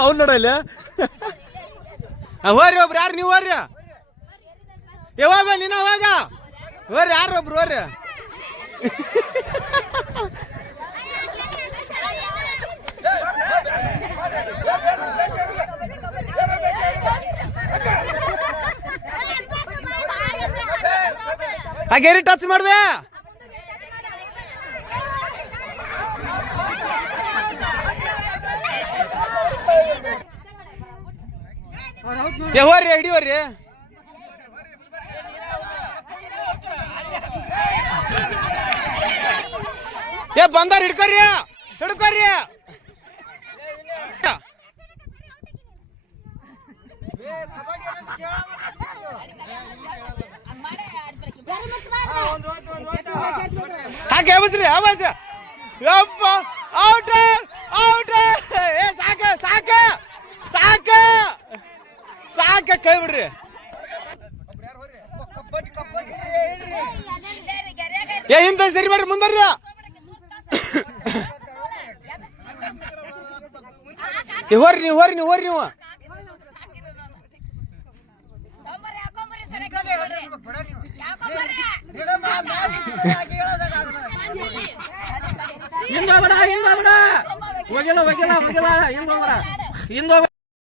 ಅವ್ನು ನೋಡಲ್ಲ ಹೋರಿ ಒಬ್ರು ಯಾರು ನೀವು ಹೋರ್ರಿ ಯಾವಾಗ ನೀನು ಅವಾಗ ಹೋರಿ ಯಾರು ಒಬ್ರು ಹೋರಿ? ಆ ಗೆರಿ ಟಚ್ ಮಾಡಿದೆ. ಹೋರಿ ಹಿಡಿಯೋರಿ ಏ ಬಂದಾರ ಹಿಡ್ಕೋರಿ. ಹಿಡ್ಕೊರಿ. ಹಾಗೆ ಅವಸ್ರಿ ಅವಸ ಯಪ್ಪ ಔಟ್ ಔಟ್ ಏ, ಸಾಕ ಸಾಕ ಸಾಕ. ಸಾಕ, ಕೈ ಬಿಡ್ರಿ. ಏ, ಹಿಂದೆ ಸರಿ ಮಾಡ್ರಿ ಮುಂದರ್ರಿ ಹೋರಿ ನೀವು ಹೋರಿ ನೀವು ಹೋರಿ ನೀವು. ಹಿಂದ್ ಹೋಗ್ಬೇಡ ಹಿಂದ್ ಹೋಗ್ಬೇಡ ಹೋಗಿಲ್ಲ ಹೋಗಿಲ್ಲ ಹೋಗಿಲ್ಲ ಹಿಂದ್ ಹೋಗ್ಬೇಡ ಹಿಂದ್ ಹೋಗ್ಬೇಡ